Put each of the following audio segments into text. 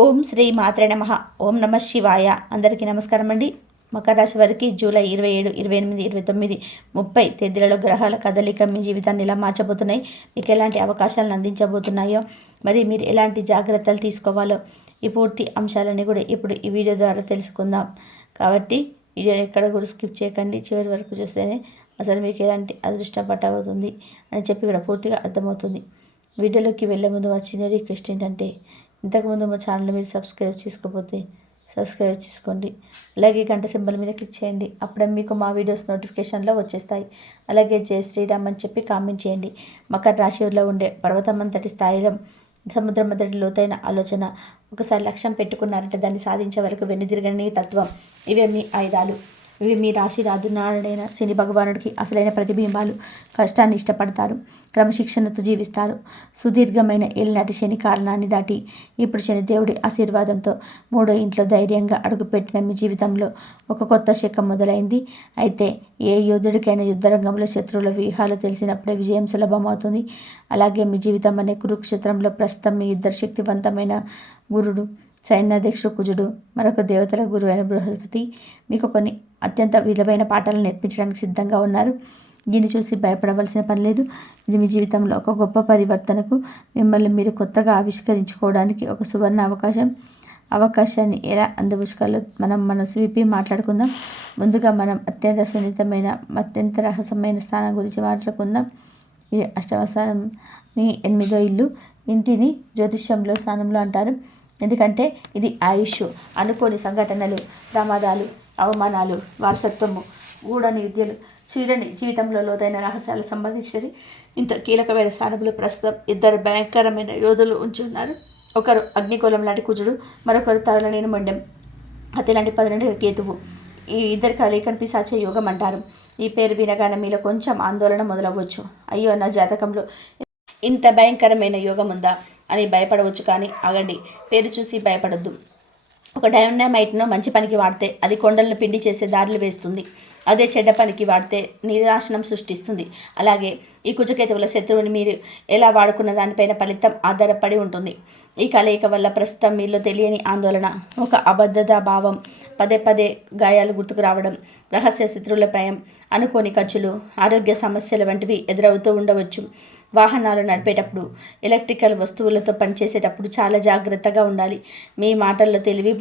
ఓం శ్రీ మాత్రే నమః. ఓం నమ శివాయ. అందరికీ నమస్కారం అండి. మకర రాశి వారికి జూలై 27, 28, 29, 30 తేదీలలో గ్రహాల కదలిక మీ జీవితాన్ని ఎలా మార్చబోతున్నాయి, మీకు ఎలాంటి అవకాశాలను అందించబోతున్నాయో, మరి మీరు ఎలాంటి జాగ్రత్తలు తీసుకోవాలో ఈ పూర్తి అంశాలన్నీ కూడా ఇప్పుడు ఈ వీడియో ద్వారా తెలుసుకుందాం. కాబట్టి వీడియో ఎక్కడ కూడా స్కిప్ చేయకండి, చివరి వరకు చూస్తేనే అసలు మీకు ఎలాంటి అదృష్టం పట్టబోతుంది అని చెప్పి కూడా పూర్తిగా అర్థమవుతుంది. వీడియోలోకి వెళ్ళే ముందు మా చిన్న రిక్వెస్ట్ ఏంటంటే, ఇంతకుముందు మా ఛానల్ మీరు సబ్స్క్రైబ్ చేసుకోకపోతే సబ్స్క్రైబ్ చేసుకోండి. అలాగే గంట సింబల్ మీద క్లిక్ చేయండి. అప్పుడే మీకు మా వీడియోస్ నోటిఫికేషన్లో వచ్చేస్తాయి. అలాగే జై శ్రీరామ్ అని చెప్పి కామెంట్ చేయండి. మకర రాశిలో ఉండే పర్వతం అంతటి స్థాయిరం, సముద్రం అంతటి లోతైన ఆలోచన, ఒకసారి లక్ష్యం పెట్టుకున్నారంటే దాన్ని సాధించే వరకు వెనుదిరగని తత్వం, ఇవే మీ ఆయుధాలు. ఇవి మీ రాశి రాజునాడైన శని భగవానుడికి అసలైన ప్రతిబింబాలు. కష్టాన్ని ఇష్టపడతారు, క్రమశిక్షణతో జీవిస్తారు. సుదీర్ఘమైన ఏలినాటి శని కారణాన్ని దాటి ఇప్పుడు శనిదేవుడి ఆశీర్వాదంతో 3వ ఇంట్లో ధైర్యంగా అడుగుపెట్టిన మీ జీవితంలో ఒక కొత్త శకం మొదలైంది. అయితే ఏ యోధుడికైనా యుద్ధరంగంలో శత్రువుల వ్యూహాలు తెలిసినప్పుడే విజయం సులభమవుతుంది. అలాగే మీ జీవితం అనే కురుక్షేత్రంలో ప్రస్తుతం మీ ఇద్దరు శక్తివంతమైన గురుడు, సైన్యాధ్యక్షుడు కుజుడు, మరొక దేవతల గురువు అయిన బృహస్పతి మీకు కొన్ని అత్యంత విలువైన పాఠాలను నేర్పించడానికి సిద్ధంగా ఉన్నారు. దీన్ని చూసి భయపడవలసిన పని లేదు. ఇది మీ జీవితంలో ఒక గొప్ప పరివర్తనకు, మిమ్మల్ని మీరు కొత్తగా ఆవిష్కరించుకోవడానికి ఒక సువర్ణ అవకాశాన్ని ఎలా అందిపుచ్చుకోవాలో మనం మనసు విప్పి మాట్లాడుకుందాం. ముందుగా మనం అత్యంత సున్నితమైన, అత్యంత రహస్యమైన స్థానం గురించి మాట్లాడుకుందాం. ఇది అష్టమ స్థానం, మీ 8వ ఇల్లు. ఇంటిని జ్యోతిష్యంలో స్థానంలో అంటారు. ఎందుకంటే ఇది ఆయుష్, అనుకోని సంఘటనలు, ప్రమాదాలు, అవమానాలు, వారసత్వము, గూడని విద్యలు, చీరని జీవితంలో లోతైన రహస్యాలకు సంబంధించినవి. ఇంత కీలకమైన స్థానంలో ప్రస్తుతం ఇద్దరు భయంకరమైన యోధులు ఉంచి ఉన్నారు. ఒకరు అగ్నికోలం లాంటి కుజుడు, మరొకరు తరలనేని మొండెం, అతి లాంటి 12 కేతువు. ఈ ఇద్దరు కలయికని పిశాచ యోగం అంటారు. ఈ పేరు వినగానే మీలో కొంచెం ఆందోళన మొదలవ్వచ్చు. అయ్యో, నా జాతకంలో ఇంత భయంకరమైన యోగం ఉందా అని భయపడవచ్చు. కానీ ఆగండి, పేరు చూసి భయపడొద్దు. ఒక డైనమైట్ను మంచి పనికి వాడితే అది కొండలను పిండి చేసే దారులు వేస్తుంది. అదే చెడ్డ పనికి వాడితే నిరాశనం సృష్టిస్తుంది. అలాగే ఈ కుజకేతువుల శత్రువుని మీరు ఎలా వాడుకున్న దానిపైన ఫలితం ఆధారపడి ఉంటుంది. ఈ కలయిక వల్ల ప్రస్తుతం మీలో తెలియని ఆందోళన, ఒక అబద్ధత భావం, పదే పదే గాయాలు గుర్తుకు రావడం, రహస్య శత్రువుల భయం, అనుకోని ఖర్చులు, ఆరోగ్య సమస్యల వంటివి ఎదురవుతూ ఉండవచ్చు. వాహనాలు నడిపేటప్పుడు, ఎలక్ట్రికల్ వస్తువులతో పనిచేసేటప్పుడు చాలా జాగ్రత్తగా ఉండాలి. మీ మాటల్లో తెలివి,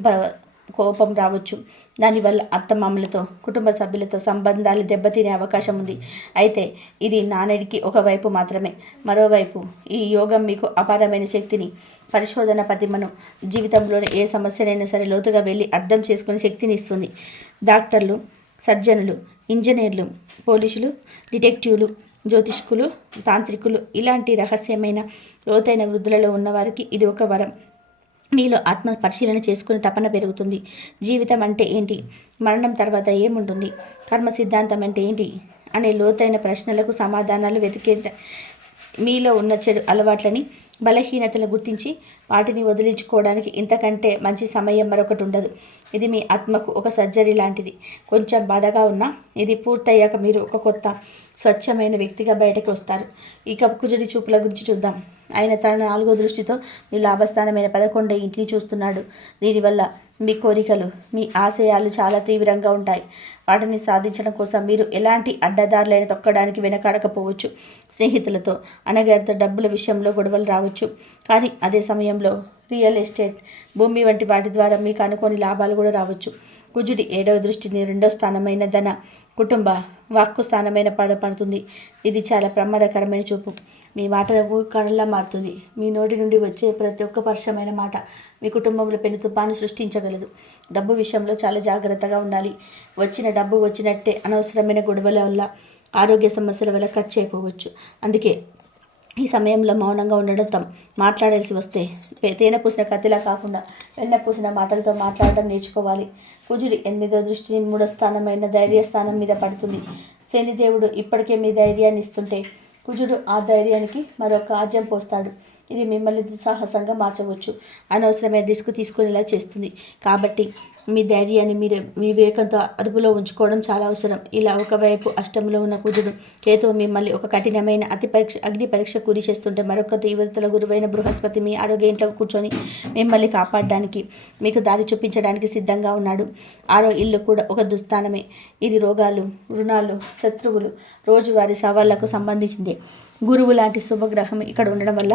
కోపం రావచ్చు. దానివల్ల అత్తమామలతో, కుటుంబ సభ్యులతో సంబంధాలు దెబ్బతినే అవకాశం ఉంది. అయితే ఇది నాణేడికి ఒకవైపు మాత్రమే. మరోవైపు ఈ యోగం మీకు అపారమైన శక్తిని, పరిశోధన ప్రతిమను, జీవితంలోని ఏ సమస్యనైనా సరే లోతుగా వెళ్ళి అర్థం చేసుకునే శక్తిని ఇస్తుంది. డాక్టర్లు, సర్జనులు, ఇంజనీర్లు, పోలీసులు, డిటెక్టివ్లు, జ్యోతిష్కులు, తాంత్రికులు, ఇలాంటి రహస్యమైన లోతైన వృద్ధులలో ఉన్నవారికి ఇది ఒక వరం. మీలో ఆత్మ పరిశీలన చేసుకుని తపన పెరుగుతుంది. జీవితం అంటే ఏంటి, మరణం తర్వాత ఏముంటుంది, కర్మ సిద్ధాంతం అంటే ఏంటి అనే లోతైన ప్రశ్నలకు సమాధానాలు వెతికే మీలో ఉన్న చెడు అలవాట్లని, బలహీనతలు గుర్తించి వాటిని వదిలించుకోవడానికి ఇంతకంటే మంచి సమయం మరొకటి ఉండదు. ఇది మీ ఆత్మకు ఒక సర్జరీ లాంటిది. కొంచెం బాధగా ఉన్నా ఇది పూర్తయ్యాక మీరు ఒక కొత్త స్వచ్ఛమైన వ్యక్తిగా బయటకు వస్తారు. ఇక కుజుడి చూపుల గురించి చూద్దాం. ఆయన తన 4వ దృష్టితో మీ లాభస్థానమైన 11వ ఇంటిని చూస్తున్నాడు. దీనివల్ల మీ కోరికలు, మీ ఆశయాలు చాలా తీవ్రంగా ఉంటాయి. వాటిని సాధించడం కోసం మీరు ఎలాంటి అడ్డదారులైన తొక్కడానికి వెనకాడకపోవచ్చు. స్నేహితులతో, అనగారితో డబ్బుల విషయంలో గొడవలు రావచ్చు. కానీ అదే సమయంలో రియల్ ఎస్టేట్, భూమి వంటి వాటి ద్వారా మీకు అనుకోని లాభాలు కూడా రావచ్చు. కుజుడి 7వ దృష్టిని 2వ స్థానమైన ధన, కుటుంబ, వాక్కు స్థానమైన పడుతుంది. ఇది చాలా ప్రమాదకరమైన చూపు. మీ మాటలకు కళ్ళలా మారుతుంది. మీ నోటి నుండి వచ్చే ప్రతి ఒక్క పరుషమైన మాట మీ కుటుంబంలో పెను తుఫాను సృష్టించగలదు. డబ్బు విషయంలో చాలా జాగ్రత్తగా ఉండాలి. వచ్చిన డబ్బు వచ్చినట్టే అనవసరమైన గొడవల వల్ల, ఆరోగ్య సమస్యల వల్ల ఖర్చు అయిపోవచ్చు. అందుకే ఈ సమయంలో మౌనంగా ఉండడం, మాట్లాడాల్సి వస్తే తేనె పూసిన కత్తిలా కాకుండా వెన్న పూసిన మాటలతో మాట్లాడడం నేర్చుకోవాలి. కుజుడి 8వ దృష్టి 3వ స్థానమైన ధైర్య స్థానం మీద పడుతుంది. శనిదేవుడు ఇప్పటికే మీ ధైర్యాన్ని ఇస్తుంటే కుజుడు ఆ ధైర్యానికి మరొక ఆజ్యం పోస్తాడు. ఇది మిమ్మల్ని దుస్సాహసంగా మార్చవచ్చు, అనవసరమైన రిస్క్ తీసుకునేలా చేస్తుంది. కాబట్టి మీ ధైర్యాన్ని మీ వివేకంతో అదుపులో ఉంచుకోవడం చాలా అవసరం. ఇలా ఒకవైపు అష్టంలో ఉన్న కుజుడు కేతువు మిమ్మల్ని ఒక కఠినమైన అగ్ని పరీక్ష గురి చేస్తుంటే, మరొక తీవ్రతల గురువైన బృహస్పతి మీ ఆరోగ్య ఇంట్లో కూర్చొని మిమ్మల్ని కాపాడడానికి, మీకు దారి చూపించడానికి సిద్ధంగా ఉన్నాడు. ఆరో ఇల్లు కూడా ఒక దుస్థానమే. ఇది రోగాలు, రుణాలు, శత్రువులు, రోజువారీ సవాళ్లకు సంబంధించింది. గురువు లాంటి శుభగ్రహం ఇక్కడ ఉండడం వల్ల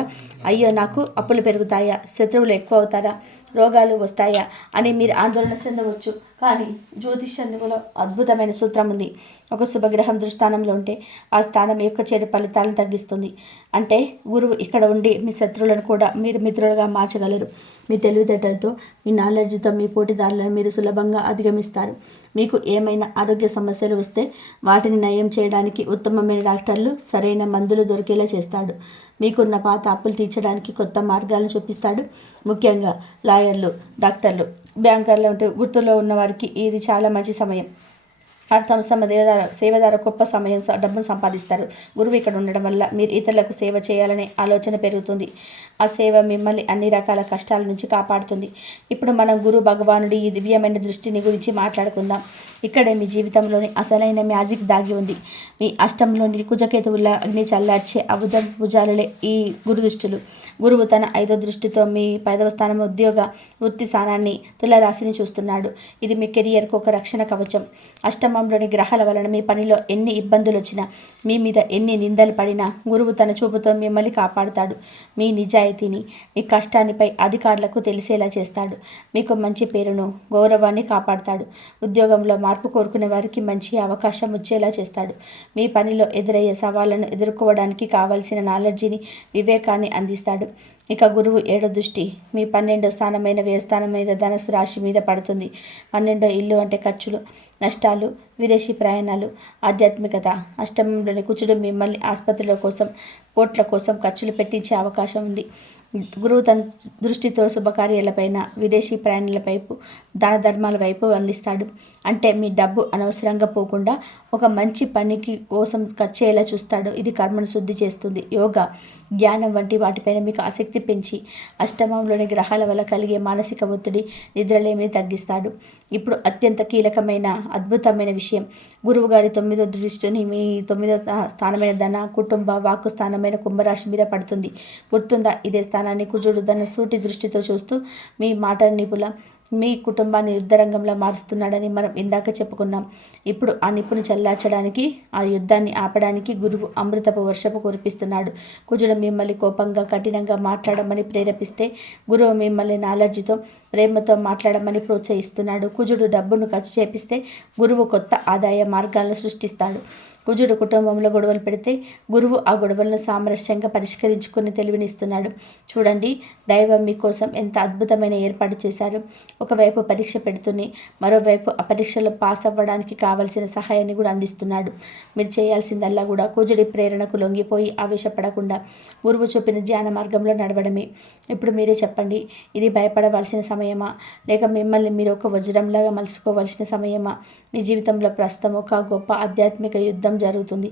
అయ్యో నాకు అప్పులు పెరుగుతాయా, శత్రువులు ఎక్కువ అవుతారా, రోగాలు వస్తాయా అని మీరు ఆందోళన చెందవచ్చు. కానీ జ్యోతిష్యంలో అద్భుతమైన సూత్రం ఉంది. ఒక శుభగ్రహం దృష్టానంలో ఉంటే ఆ స్థానం యొక్క చెడు ఫలితాలను తగ్గిస్తుంది. అంటే గురువు ఇక్కడ ఉండి మీ శత్రువులను కూడా మీరు మిత్రులుగా మార్చగలరు. మీ తెలివితేటలతో, మీ నాలెడ్జ్తో మీ పోటీదారులను మీరు సులభంగా అధిగమిస్తారు. మీకు ఏమైనా ఆరోగ్య సమస్యలు వస్తే వాటిని నయం చేయడానికి ఉత్తమమైన డాక్టర్లు సరైన మందులు దొరికేలా చేస్తాడు. మీకున్న పాత అప్పులు తీర్చడానికి కొత్త మార్గాలను చూపిస్తాడు. ముఖ్యంగా లాయర్లు, డాక్టర్లు, బ్యాంకర్లు వంటి గుర్తులో ఉన్న వారికి ఇది చాలా మంచి సమయం. తమ సేవ ద్వారా గొప్ప సమయం డబ్బును సంపాదిస్తారు. గురువు ఇక్కడ ఉండడం వల్ల మీరు ఇతరులకు సేవ చేయాలనే ఆలోచన పెరుగుతుంది. ఆ సేవ మిమ్మల్ని అన్ని రకాల కష్టాల నుంచి కాపాడుతుంది. ఇప్పుడు మనం గురు భగవానుడి ఈ దివ్యమైన దృష్టిని గురించి మాట్లాడుకుందాం. ఇక్కడే మీ జీవితంలోని అసలైన మ్యాజిక్ దాగి ఉంది. మీ అష్టంలోని కుజకేతువుల అగ్ని చల్లార్చే అబుధ భుజాలలే ఈ గురు దృష్టిలు. గురువు తన 5వ దృష్టితో మీ 10వ స్థానం ఉద్యోగ వృత్తి స్థానాన్ని, తులారాశిని చూస్తున్నాడు. ఇది మీ కెరియర్కు ఒక రక్షణ కవచం. అష్టమంలోని గ్రహాల వలన మీ పనిలో ఎన్ని ఇబ్బందులు వచ్చినా, మీ మీద ఎన్ని నిందలు పడినా గురువు తన చూపుతో మిమ్మల్ని కాపాడుతాడు. మీ నిజాయితీని, మీ కష్టాన్నిపై అధికారులకు తెలిసేలా చేస్తాడు. మీకు మంచి పేరును, గౌరవాన్ని కాపాడుతాడు. ఉద్యోగంలో మార్పు కోరుకునే వారికి మంచి అవకాశం వచ్చేలా చేస్తాడు. మీ పనిలో ఎదురయ్యే సవాళ్లను ఎదుర్కోవడానికి కావలసిన నాలెడ్జిని, వివేకాన్ని అందిస్తాడు. ఇక గురువు 7వ దృష్టి మీ 12వ స్థానమైన వ్యయస్థానం మీద, ధనస్సు రాశి మీద పడుతుంది. 12వ ఇల్లు అంటే ఖర్చులు, నష్టాలు, విదేశీ ప్రయాణాలు, ఆధ్యాత్మికత. అష్టమంలోని కుజుడు మిమ్మల్ని ఆసుపత్రుల కోసం, కోట్ల కోసం ఖర్చులు పెట్టించే అవకాశం ఉంది. గురువు తన దృష్టితో శుభకార్యాలపైన, విదేశీ ప్రయాణాల వైపు, దాన ధర్మాల వైపు అందిస్తాడు. అంటే మీ డబ్బు అనవసరంగా పోకుండా ఒక మంచి పనికి కోసం ఖర్చేలా చూస్తాడు. ఇది కర్మను శుద్ధి చేస్తుంది. యోగా, ధ్యానం వంటి వాటిపైన మీకు ఆసక్తి పెంచి అష్టమంలోని గ్రహాల వల్ల కలిగే మానసిక ఒత్తిడి, నిద్రలేమిని తగ్గిస్తాడు. ఇప్పుడు అత్యంత కీలకమైన అద్భుతమైన విషయం, గురువు గారి 9వ దృష్టిని మీ 9వ స్థానమైన ధన, కుటుంబ, వాక్కు స్థానమైన కుంభరాశి మీద పడుతుంది. గుర్తుందా? ఇదే స్థానాన్ని కుజుడు తన సూటి దృష్టితో చూస్తూ మీ మాట నిపుల, మీ కుటుంబాన్ని యుద్ధరంగంలో మారుస్తున్నాడని మనం ఇందాక చెప్పుకున్నాం. ఇప్పుడు ఆ నిప్పును చల్లార్చడానికి, ఆ యుద్ధాన్ని ఆపడానికి గురువు అమృతపు వర్షపు కురిపిస్తున్నాడు. కుజుడు మిమ్మల్ని కోపంగా, కఠినంగా మాట్లాడమని ప్రేరేపిస్తే, గురువు మిమ్మల్ని నాలెడ్జ్తో, ప్రేమతో మాట్లాడమని ప్రోత్సహిస్తున్నాడు. కుజుడు డబ్బును ఖర్చు చేపిస్తే, గురువు కొత్త ఆదాయ మార్గాలను సృష్టిస్తాడు. కుజుడు కుటుంబంలో గొడవలు పెడితే, గురువు ఆ గొడవలను సామరస్యంగా పరిష్కరించుకుని తెలివినిస్తున్నాడు. చూడండి, దైవం మీకోసం ఎంత అద్భుతమైన ఏర్పాటు చేశారు. ఒకవైపు పరీక్ష పెడుతూనే మరోవైపు ఆ పరీక్షలో పాస్ అవ్వడానికి కావలసిన సహాయాన్ని కూడా అందిస్తున్నాడు. మీరు చేయాల్సిందల్లా కూడా కుజుడి ప్రేరణకు లొంగిపోయి ఆవేశపడకుండా గురువు చూపిన ధ్యాన మార్గంలో నడవడమే. ఇప్పుడు మీరే చెప్పండి, ఇది భయపడవలసిన సమయమా, లేక మిమ్మల్ని మీరు ఒక వజ్రంలాగా మలుసుకోవలసిన సమయమా? మీ జీవితంలో ప్రస్తుతం ఒక గొప్ప ఆధ్యాత్మిక యుద్ధం జరుగుతుంది.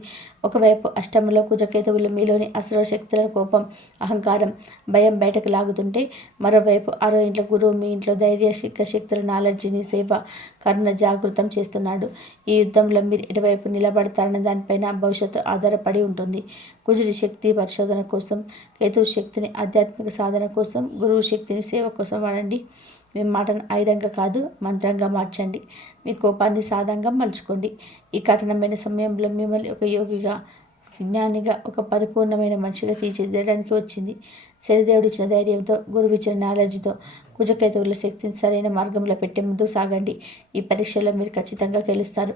ఒకవైపు అష్టమంలో కుజకేతువులు మీలోని అసుర శక్తుల కోపం, అహంకారం, భయం బయటకు లాగుతుంటే, మరోవైపు 6వ ఇంట్లో గురువు మీ ఇంట్లో ధైర్య శక్తుల, నాలెడ్జిని, సేవ, కరుణ జాగృతం చేస్తున్నాడు. ఈ యుద్ధంలో మీరు ఎటువైపు నిలబడతారన్న దానిపైన భవిష్యత్తు ఆధారపడి ఉంటుంది. కుజుడి శక్తి పరిశోధన కోసం, కేతువు శక్తిని ఆధ్యాత్మిక సాధన కోసం, గురువు శక్తిని సేవ కోసం వాడండి. మీ మాటను ఆయుధంగా కాదు, మంత్రంగా మార్చండి. మీ కోపాన్ని సాధంగా మలుచుకోండి. ఈ కఠినమైన సమయంలో మిమ్మల్ని ఒక యోగిగా, జ్ఞానిగా, ఒక పరిపూర్ణమైన మనిషిగా తీర్చిదిద్దడానికి వచ్చింది. శనిదేవుడు ఇచ్చిన ధైర్యంతో, గురువు ఇచ్చిన నాలెడ్జ్తో కుజకేతువుల శక్తిని సరైన మార్గంలో పెట్టే ముందుకు సాగండి. ఈ పరీక్షలో మీరు ఖచ్చితంగా గెలుస్తారు.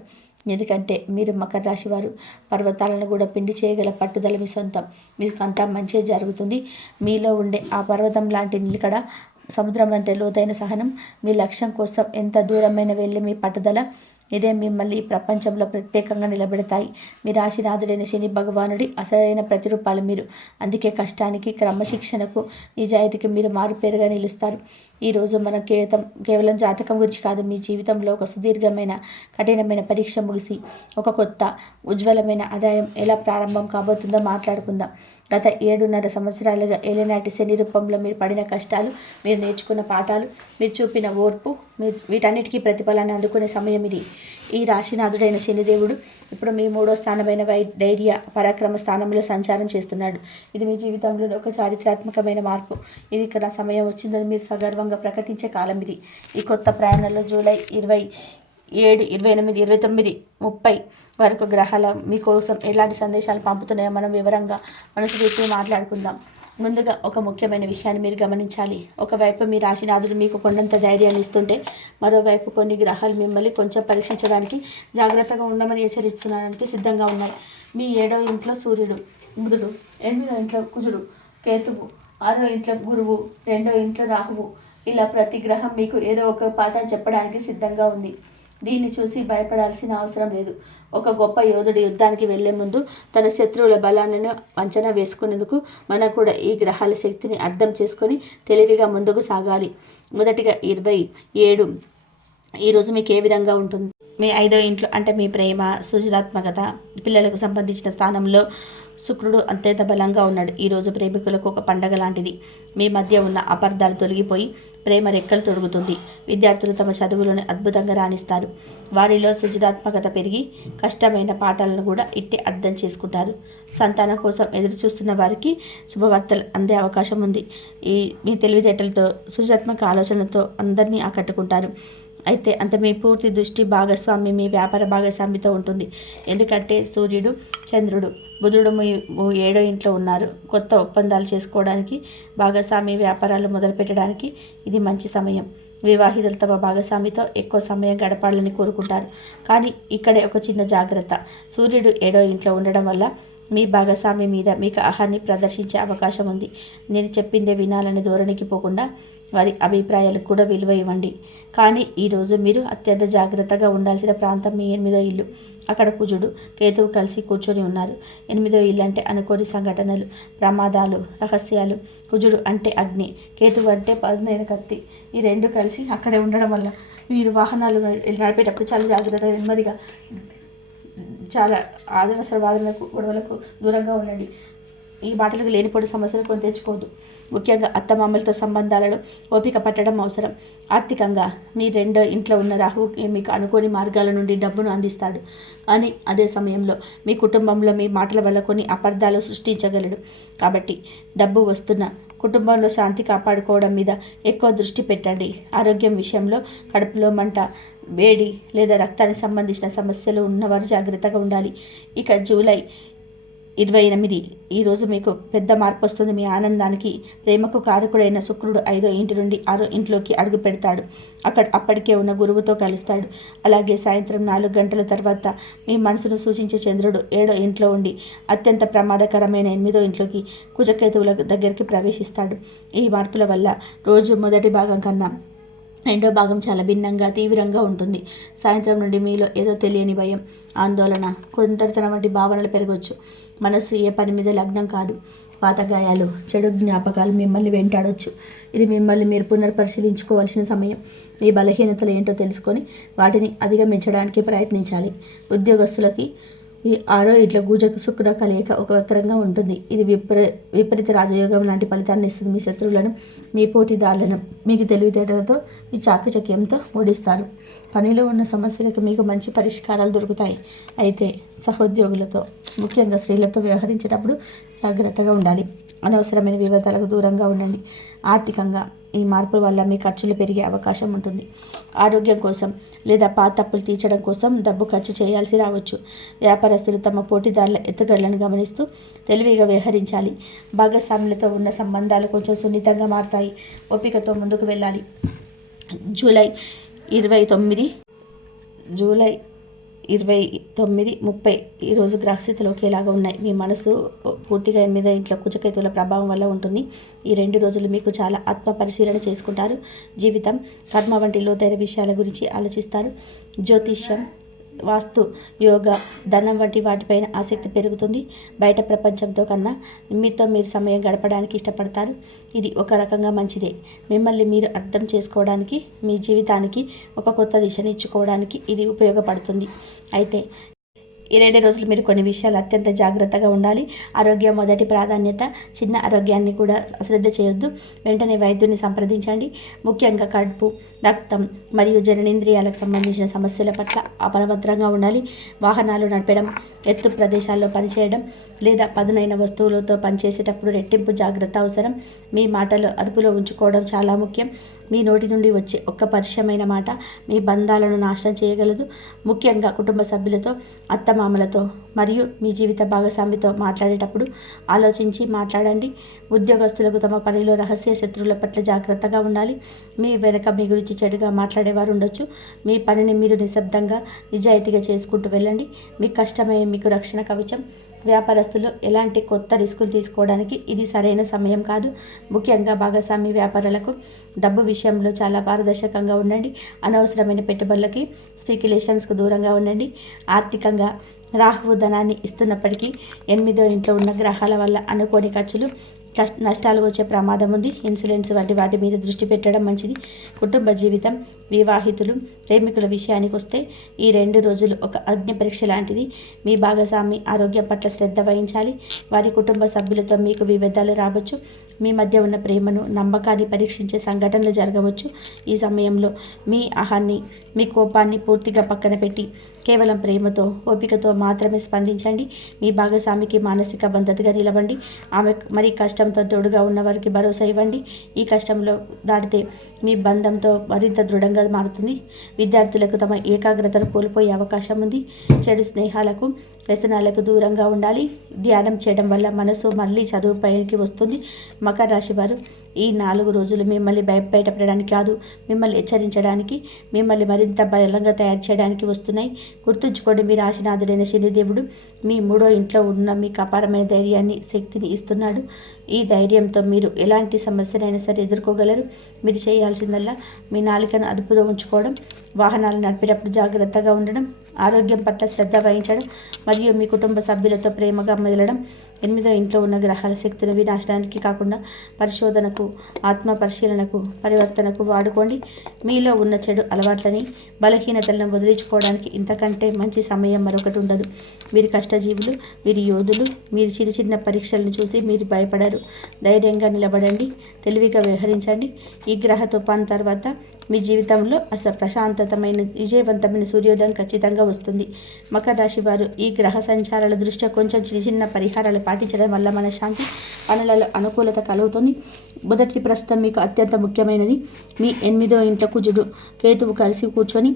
ఎందుకంటే మీరు మకర రాశి వారు. పర్వతాలను కూడా పిండి చేయగల పట్టుదల మీ సొంతం. మీకు అంతా మంచి జరుగుతుంది. మీలో ఉండే ఆ పర్వతం లాంటి నిలకడ, సముద్రం అంటే లోతైన సహనం, మీ లక్ష్యం కోసం ఎంత దూరమైన వెళ్ళి మీ పట్టుదల, ఇదే మిమ్మల్ని ప్రపంచంలో ప్రత్యేకంగా నిలబెడతాయి. మీ రాశినాథుడైన శని భగవానుడి అసలైన ప్రతిరూపాలు మీరు. అందుకే కష్టానికి, క్రమశిక్షణకు, నిజాయితీకి మీరు మారుపేరుగా నిలుస్తారు. ఈరోజు మనం కేవలం జాతకం గురించి కాదు, మీ జీవితంలో ఒక సుదీర్ఘమైన కఠినమైన పరీక్ష ముగిసి ఒక కొత్త ఉజ్వలమైన ఆదాయం ఎలా ప్రారంభం కాబోతుందో మాట్లాడుకుందాం. గత 7.5 సంవత్సరాలుగా ఏలినాటి శని రూపంలో మీరు పడిన కష్టాలు, మీరు నేర్చుకున్న పాఠాలు, మీరు చూపిన ఓర్పు, మీరు వీటన్నిటికీ ప్రతిఫలాన్ని అందుకునే సమయం ఇది. ఈ రాశినాథుడైన శనిదేవుడు ఇప్పుడు మీ 3వ స్థానమైన ధైర్య పరాక్రమ స్థానంలో సంచారం చేస్తున్నాడు. ఇది మీ జీవితంలో ఒక చారిత్రాత్మకమైన మార్పు. ఇది ఇక్కడ సమయం వచ్చిందని మీరు సగర్వంగా ప్రకటించే కాలం ఇది. ఈ కొత్త ప్రయాణంలో జూలై 27, 28, 29, 30 వరకు గ్రహాల మీకోసం ఎలాంటి సందేశాలు పంపుతున్నాయో మనం వివరంగా మనసు పెట్టి మాట్లాడుకుందాం. ముందుగా ఒక ముఖ్యమైన విషయాన్ని మీరు గమనించాలి. ఒకవైపు మీ రాశినాథుడు మీకు కొండంత ధైర్యాన్ని ఇస్తుంటే, మరోవైపు కొన్ని గ్రహాలు మిమ్మల్ని కొంచెం పరీక్షించడానికి, జాగ్రత్తగా ఉండమని హెచ్చరిస్తున్నానికి సిద్ధంగా ఉన్నాయి. మీ 7వ ఇంట్లో సూర్యుడు, బుధుడు, 8వ ఇంట్లో కుజుడు, కేతువు, 6వ ఇంట్లో గురువు, 2వ ఇంట్లో రాహువు, ఇలా ప్రతి గ్రహం మీకు ఏదో ఒక పాఠం చెప్పడానికి సిద్ధంగా ఉంది. దీన్ని చూసి భయపడాల్సిన అవసరం లేదు. ఒక గొప్ప యోధుడు యుద్ధానికి వెళ్లే ముందు తన శత్రువుల బలాలను అంచనా వేసుకునేందుకు మనం కూడా ఈ గ్రహాల శక్తిని అర్థం చేసుకొని తెలివిగా ముందుకు సాగాలి. మొదటిగా 27 ఈరోజు మీకు ఏ విధంగా ఉంటుంది? మీ 5వ ఇంట్లో అంటే మీ ప్రేమ, సృజనాత్మకత, పిల్లలకు సంబంధించిన స్థానంలో శుక్రుడు అత్యంత బలంగా ఉన్నాడు. ఈరోజు ప్రేమికులకు ఒక పండగ లాంటిది. మీ మధ్య ఉన్న అపార్థాలు తొలగిపోయి ప్రేమ రెక్కలు తొడుగుతుంది. విద్యార్థులు తమ చదువులను అద్భుతంగా రాణిస్తారు. వారిలో సృజనాత్మకత పెరిగి కష్టమైన పాఠాలను కూడా ఇట్టే అర్థం చేసుకుంటారు. సంతానం కోసం ఎదురు చూస్తున్న వారికి శుభవార్తలు అందే అవకాశం ఉంది. మీ తెలివితేటలతో, సృజనాత్మక ఆలోచనలతో అందరినీ ఆకట్టుకుంటారు. అయితే మీ పూర్తి దృష్టి భాగస్వామి మీ వ్యాపార భాగస్వామితో ఉంటుంది. ఎందుకంటే సూర్యుడు, చంద్రుడు, బుధుడు మీ 7వ ఇంట్లో ఉన్నారు. కొత్త ఒప్పందాలు చేసుకోవడానికి, భాగస్వామి వ్యాపారాలు మొదలుపెట్టడానికి ఇది మంచి సమయం. వివాహితులు తమ భాగస్వామితో ఎక్కువ సమయం గడపాలని కోరుకుంటారు. కానీ ఇక్కడే ఒక చిన్న జాగ్రత్త. సూర్యుడు 7వ ఇంట్లో ఉండడం వల్ల మీ భాగస్వామి మీద మీకు ఆహాన్ని ప్రదర్శించే అవకాశం ఉంది. నేను చెప్పిందే వినాలని ధోరణికి పోకుండా వారి అభిప్రాయాలకు కూడా విలువ ఇవ్వండి. కానీ ఈరోజు మీరు అత్యంత జాగ్రత్తగా ఉండాల్సిన ప్రాంతం మీ 8వ ఇల్లు. అక్కడ కుజుడు, కేతువు కలిసి కూర్చొని ఉన్నారు. 8వ ఇల్లు అంటే అనుకోని సంఘటనలు, ప్రమాదాలు, రహస్యాలు. కుజుడు అంటే అగ్ని, కేతువు అంటే పదునైన కత్తి. ఈ రెండు కలిసి అక్కడే ఉండడం వల్ల మీరు వాహనాలు నడిపేటప్పుడు చాలా జాగ్రత్తగా, నెమ్మదిగా, చాలా అనవసర వాదనలకు, గొడవలకు దూరంగా ఉండండి. ఈ మాటలకు లేనిపోని సమస్యలు కొని తెచ్చుకోవద్దు. ముఖ్యంగా అత్తమామలతో సంబంధాలలో ఓపిక పట్టడం అవసరం. ఆర్థికంగా మీ 2వ ఇంట్లో ఉన్న రాహు మీకు అనుకోని మార్గాల నుండి డబ్బును అందిస్తాడు. కానీ అదే సమయంలో మీ కుటుంబంలో మీ మాటల వల్ల కొన్ని అపార్థాలు సృష్టించగలడు. కాబట్టి డబ్బు వస్తున్న కుటుంబంలో శాంతి కాపాడుకోవడం మీద ఎక్కువ దృష్టి పెట్టండి. ఆరోగ్యం విషయంలో కడుపులో మంట, వేడి లేదా రక్తానికి సంబంధించిన సమస్యలు ఉన్నవారు జాగ్రత్తగా ఉండాలి. ఇక జూలై 28 ఈరోజు మీకు పెద్ద మార్పు వస్తుంది. మీ ఆనందానికి, ప్రేమకు కారకుడైన శుక్రుడు 5వ ఇంటి నుండి 6వ ఇంట్లోకి అడుగు పెడతాడు. అప్పటికే ఉన్న గురువుతో కలుస్తాడు. అలాగే సాయంత్రం 4 గంటల తర్వాత మీ మనసును సూచించే చంద్రుడు 7వ ఇంట్లో ఉండి అత్యంత ప్రమాదకరమైన 8వ ఇంట్లోకి కుజకేతువుల దగ్గరికి ప్రవేశిస్తాడు. ఈ మార్పుల వల్ల రోజు మొదటి భాగం కన్నా 2వ భాగం చాలా భిన్నంగా, తీవ్రంగా ఉంటుంది. సాయంత్రం నుండి మీలో ఏదో తెలియని భయం, ఆందోళన, కొంటరితనం వంటి భావనలు పెరగవచ్చు. మనసు ఏ పని మీద లగ్నం కాదు. పాత గాయాలు, చెడు జ్ఞాపకాలు మిమ్మల్ని వెంటాడవచ్చు. ఇది మిమ్మల్ని మీరు పునర్పరిశీలించుకోవాల్సిన సమయం. మీ బలహీనతలు ఏంటో తెలుసుకొని వాటిని అధిగమించడానికి ప్రయత్నించాలి. ఉద్యోగస్తులకి ఈ 6వ ఇంట్లో గుజకు శుక్ర కలయిక ఒక వక్రంగా ఉంటుంది. ఇది విపరీత రాజయోగం లాంటి ఫలితాన్ని ఇస్తుంది. మీ శత్రువులను, మీ పోటీదారులను మీకు తెలివితేటలతో, మీ చాకచక్యంతో ఓడిస్తారు. పనిలో ఉన్న సమస్యలకు మీకు మంచి పరిష్కారాలు దొరుకుతాయి. అయితే సహోద్యోగులతో, ముఖ్యంగా స్త్రీలతో వ్యవహరించేటప్పుడు జాగ్రత్తగా ఉండాలి. అనవసరమైన వివాదాలకు దూరంగా ఉండండి. ఆర్థికంగా ఈ మార్పుల వల్ల మీ ఖర్చులు పెరిగే అవకాశం ఉంటుంది. ఆరోగ్యం కోసం లేదా పాత తప్పులు తీర్చడం కోసం డబ్బు ఖర్చు చేయాల్సి రావచ్చు. వ్యాపారస్తులు తమ పోటీదారుల ఎత్తుగడలను గమనిస్తూ తెలివిగా వ్యవహరించాలి. భాగస్వాములతో ఉన్న సంబంధాలు కొంచెం సున్నితంగా మారుతాయి. ఓపికతో ముందుకు వెళ్ళాలి. జూలై 29, 30 ఈరోజు గ్రహస్థితులు ఒకేలాగా ఉన్నాయి. మీ మనసు పూర్తిగా 8వ ఇంట్లో కుజకేతువుల ప్రభావం వల్ల ఉంటుంది. ఈ 2 రోజులు మీకు చాలా ఆత్మ పరిశీలన చేసుకుంటారు. జీవితం, కర్మ వంటి లోతైన విషయాల గురించి ఆలోచిస్తారు. జ్యోతిష్యం, వాస్తు, యోగా, ధనం వంటి వాటిపైన ఆసక్తి పెరుగుతుంది. బయట ప్రపంచంతో కన్నా మీతో మీరు సమయం గడపడానికి ఇష్టపడతారు. ఇది ఒక రకంగా మంచిదే. మిమ్మల్ని మీరు అర్థం చేసుకోవడానికి, మీ జీవితానికి ఒక కొత్త దిశని ఇచ్చుకోవడానికి ఇది ఉపయోగపడుతుంది. అయితే ఈ 2 రోజులు మీరు కొన్ని విషయాలు అత్యంత జాగ్రత్తగా ఉండాలి. ఆరోగ్యం మొదటి ప్రాధాన్యత. చిన్న ఆరోగ్యాన్ని కూడా అశ్రద్ధ చేయొద్దు. వెంటనే వైద్యుని సంప్రదించండి. ముఖ్యంగా కడుపు, రక్తం మరియు జననేంద్రియాలకు సంబంధించిన సమస్యల పట్ల అప్రమత్తంగా ఉండాలి. వాహనాలు నడపడం, ఎత్తు ప్రదేశాల్లో పనిచేయడం లేదా పదునైన వస్తువులతో పనిచేసేటప్పుడు రెట్టింపు జాగ్రత్త అవసరం. మీ మాటలు అదుపులో ఉంచుకోవడం చాలా ముఖ్యం. మీ నోటి నుండి వచ్చే ఒక్క పరిచయమైన మాట మీ బంధాలను నాశనం చేయగలదు. ముఖ్యంగా కుటుంబ సభ్యులతో, అత్తమామలతో మరియు మీ జీవిత భాగస్వామితో మాట్లాడేటప్పుడు ఆలోచించి మాట్లాడండి. ఉద్యోగస్తులకు తమ పనిలో రహస్య శత్రువుల పట్ల జాగ్రత్తగా ఉండాలి. మీ వెనక మీ గురించి చెడుగా మాట్లాడేవారు ఉండొచ్చు. మీ పనిని మీరు నిశ్శబ్దంగా, నిజాయితీగా చేసుకుంటూ వెళ్ళండి. మీకు కష్టమే మీకు రక్షణ కవచం. వ్యాపారస్తులు ఎలాంటి కొత్త రిస్కులు తీసుకోవడానికి ఇది సరైన సమయం కాదు. ముఖ్యంగా భాగస్వామి వ్యాపారాలకు డబ్బు విషయంలో చాలా పారదర్శకంగా ఉండండి. అనవసరమైన పెట్టుబడులకి, స్పెక్యులేషన్స్కు దూరంగా ఉండండి. ఆర్థికంగా రాహువు ధనాన్ని ఇస్తున్నప్పటికీ 8వ ఇంట్లో ఉన్న గ్రహాల వల్ల అనుకోని ఖర్చులు, నష్టాలు వచ్చే ప్రమాదం ఉంది. ఇన్సూరెన్స్ వంటి వాటి మీద దృష్టి పెట్టడం మంచిది. కుటుంబ జీవితం, వివాహితులు, ప్రేమికుల విషయానికి వస్తే ఈ 2 రోజులు ఒక అగ్ని పరీక్ష లాంటిది. మీ భాగస్వామి ఆరోగ్యం పట్ల శ్రద్ధ వహించాలి. వారి కుటుంబ సభ్యులతో మీకు విభేదాలు రావచ్చు. మీ మధ్య ఉన్న ప్రేమను, నమ్మకాన్ని పరీక్షించే సంఘటనలు జరగవచ్చు. ఈ సమయంలో మీ అహాన్ని, మీ కోపాన్ని పూర్తిగా పక్కన పెట్టి కేవలం ప్రేమతో, ఓపికతో మాత్రమే స్పందించండి. మీ భాగస్వామికి మానసిక మద్దతుగా నిలవండి. ఆమె మరి కష్టంతో తోడుగా ఉన్నవారికి భరోసా ఇవ్వండి. ఈ కష్టంలో దాటితే మీ బంధంతో మరింత దృఢంగా మారుతుంది. విద్యార్థులకు తమ ఏకాగ్రతను కోల్పోయే అవకాశం ఉంది. చెడు స్నేహాలకు, వ్యసనాలకు దూరంగా ఉండాలి. ధ్యానం చేయడం వల్ల మనసు మళ్ళీ చదువు పైకి వస్తుంది. మకర రాశి వారు ఈ 4 రోజులు మిమ్మల్ని బయటపడడానికి కాదు, మిమ్మల్ని హెచ్చరించడానికి, మిమ్మల్ని మరింత బలంగా తయారు చేయడానికి వస్తున్నాయి. గుర్తుంచుకోండి, మీ రాశినాథుడైన శనిదేవుడు మీ 3వ ఇంట్లో ఉన్న మీకు అపారమైన ధైర్యాన్ని, శక్తిని ఇస్తున్నాడు. ఈ ధైర్యంతో మీరు ఎలాంటి సమస్యనైనా సరే ఎదుర్కోగలరు. మీరు చేయాల్సిందల్లా మీ నాలుకను అదుపులో ఉంచుకోవడం, వాహనాలు నడిపేటప్పుడు జాగ్రత్తగా ఉండడం, ఆరోగ్యం పట్ల శ్రద్ధ వహించడం మరియు మీ కుటుంబ సభ్యులతో ప్రేమగా మెదలడం. 8వ ఇంట్లో ఉన్న గ్రహాల శక్తిని వినాశనానికి కాకుండా పరిశోధనకు, ఆత్మ పరిశీలనకు, పరివర్తనకు వాడుకోండి. మీలో ఉన్న చెడు అలవాట్లని, బలహీనతలను వదిలించుకోవడానికి ఇంతకంటే మంచి సమయం మరొకటి ఉండదు. మీరు కష్టజీవులు, మీరు యోధులు. మీరు చిన్న చిన్న పరీక్షలను చూసి మీరు భయపడరు. ధైర్యంగా నిలబడండి, తెలివిగా వ్యవహరించండి. ఈ గ్రహ తుఫాను తర్వాత మీ జీవితంలో ప్రశాంతతమైన, విజయవంతమైన సూర్యోదయం ఖచ్చితంగా వస్తుంది. మకర రాశి వారు ఈ గ్రహ సంచారాల దృష్ట్యా కొంచెం చిన్న చిన్న పరిహారాలు పాటించడం వల్ల మనశ్శాంతి, పనులలో అనుకూలత కలుగుతుంది. మొదటి ప్రస్తుతం మీకు అత్యంత ముఖ్యమైనది. మీ 8వ ఇంట్లో కుజుడు, కేతువు కలిసి కూర్చొని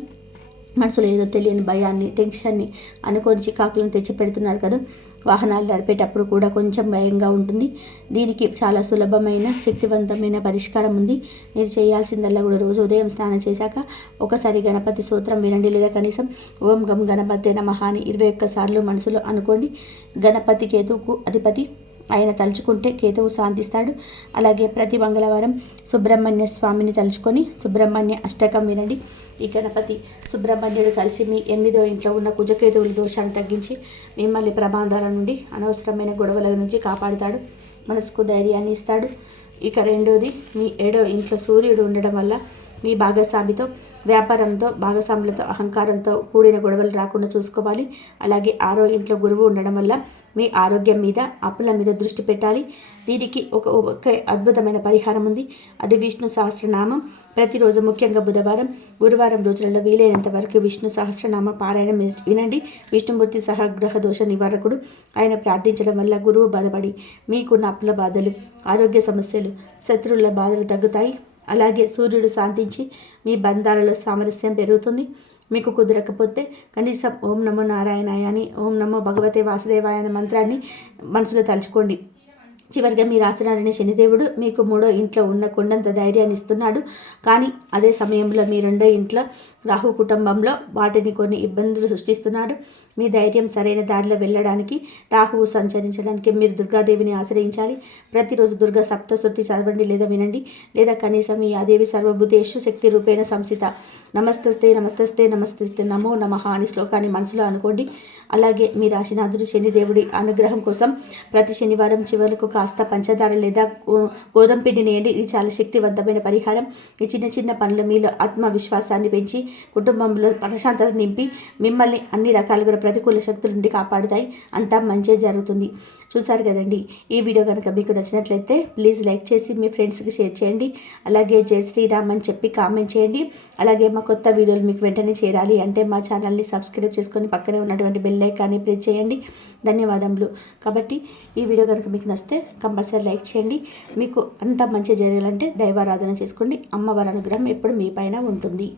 మనసులో ఏదో తెలియని భయాన్ని, టెన్షన్ని, అనుకోని చికాకులను తెచ్చిపెడుతున్నారు కదా. వాహనాలు నడిపేటప్పుడు కూడా కొంచెం భయంగా ఉంటుంది. దీనికి చాలా సులభమైన, శక్తివంతమైన పరిష్కారం ఉంది. మీరు చేయాల్సిందల్లా కూడా రోజు ఉదయం స్నానం చేశాక ఒకసారి గణపతి స్తోత్రం వినండి, లేదా కనీసం ఓం గం గణపతే నమః అని 21 సార్లు మనసులో అనుకోండి. గణపతి కేతువుకు అధిపతి. ఆయన తలుచుకుంటే కేతువు శాంతిస్తాడు. అలాగే ప్రతి మంగళవారం సుబ్రహ్మణ్య స్వామిని తలుచుకొని సుబ్రహ్మణ్య అష్టకం వినండి. ఈ గణపతి, సుబ్రహ్మణ్యుడు కలిసి మీ 8వ ఇంట్లో ఉన్న కుజకేతువుల దోషాన్ని తగ్గించి మిమ్మల్ని ప్రమాదాల నుండి, అనవసరమైన గొడవల నుంచి కాపాడుతాడు. మనసుకు ధైర్యాన్ని ఇస్తాడు. ఇక 2వది, మీ 7వ ఇంట్లో సూర్యుడు ఉండడం వల్ల మీ భాగస్వామితో, వ్యాపారంతో, భాగస్వాములతో అహంకారంతో కూడిన గొడవలు రాకుండా చూసుకోవాలి. అలాగే 6వ ఇంట్లో గురువు ఉండడం వల్ల మీ ఆరోగ్యం మీద, అప్పుల మీద దృష్టి పెట్టాలి. దీనికి ఒక అద్భుతమైన పరిహారం ఉంది. అది విష్ణు సహస్రనామం. ప్రతిరోజు, ముఖ్యంగా బుధవారం, గురువారం రోజులలో వీలైనంత వరకు విష్ణు సహస్రనామ పారాయణం వినండి. విష్ణుమూర్తి సహగ్రహ దోష నివారకుడు. ఆయన ప్రార్థించడం వల్ల గురువు బలపడి మీకున్న అప్పుల బాధలు, ఆరోగ్య సమస్యలు, శత్రువుల బాధలు తగ్గుతాయి. అలాగే సూర్యుడు శాంతించి మీ బంధాలలో సామరస్యం పెరుగుతుంది. మీకు కుదరకపోతే కనీసం ఓం నమో నారాయణాయ అని, ఓం నమో భగవతే వాసుదేవాయ అనే మంత్రాన్ని మనసులో తలుచుకోండి. చివరిగా మీ రాశినారని శనిదేవుడు మీకు 3వ ఇంట్లో ఉన్న కొండంత ధైర్యాన్ని ఇస్తున్నాడు. కానీ అదే సమయంలో మీ 2వ ఇంట్లో రాహు కుటుంబంలో వాటిని కొన్ని ఇబ్బందులు సృష్టిస్తున్నాడు. మీ ధైర్యం సరైన దారిలో వెళ్ళడానికి, రాహువు సంచరించడానికి మీరు దుర్గాదేవిని ఆశ్రయించాలి. ప్రతిరోజు దుర్గా సప్తశృతి చదవండి లేదా వినండి, లేదా కనీసం ఈ ఆదేవి సర్వభూతేషు శక్తి రూపేణ సంస్థిత నమస్తస్తే నమస్తస్తే నమస్తస్తే నమో నమః అని శ్లోకాన్ని మనసులో అనుకోండి. అలాగే మీ రాశినాథుడు శనిదేవుడి అనుగ్రహం కోసం ప్రతి శనివారం చివరకు కాస్త పంచదార లేదా గోధుమ పిండిని వేయండి. ఇది చాలా శక్తివంతమైన పరిహారం. ఈ చిన్న చిన్న పనులు మీలో ఆత్మవిశ్వాసాన్ని పెంచి కుటుంబంలో ప్రశాంతత నింపి మిమ్మల్ని అన్ని రకాలుగా ప్రతికూల శక్తుల నుండి కాపాడుతాయి. అంతా మంచి జరుగుతుంది. చూసారు కదండి. ఈ వీడియో కనుక మీకు నచ్చినట్లయితే ప్లీజ్ లైక్ చేసి మీ ఫ్రెండ్స్కి షేర్ చేయండి. అలాగే జై శ్రీరామ్ అని చెప్పి కామెంట్ చేయండి. అలాగే మా కొత్త వీడియోలు మీకు వెంటనే చేరాలి అంటే మా ఛానల్ని సబ్స్క్రైబ్ చేసుకొని పక్కనే ఉన్నటువంటి బెల్ ఐకాన్ని ప్రెస్ చేయండి. ధన్యవాదములు. కాబట్టి ఈ వీడియో కనుక మీకు నచ్చితే కంపల్సరీ లైక్ చేయండి. మీకు అంతా మంచి జరగాలంటే దైవారాధన చేసుకోండి. అమ్మవారి అనుగ్రహం ఎప్పుడు మీ పైన ఉంటుంది.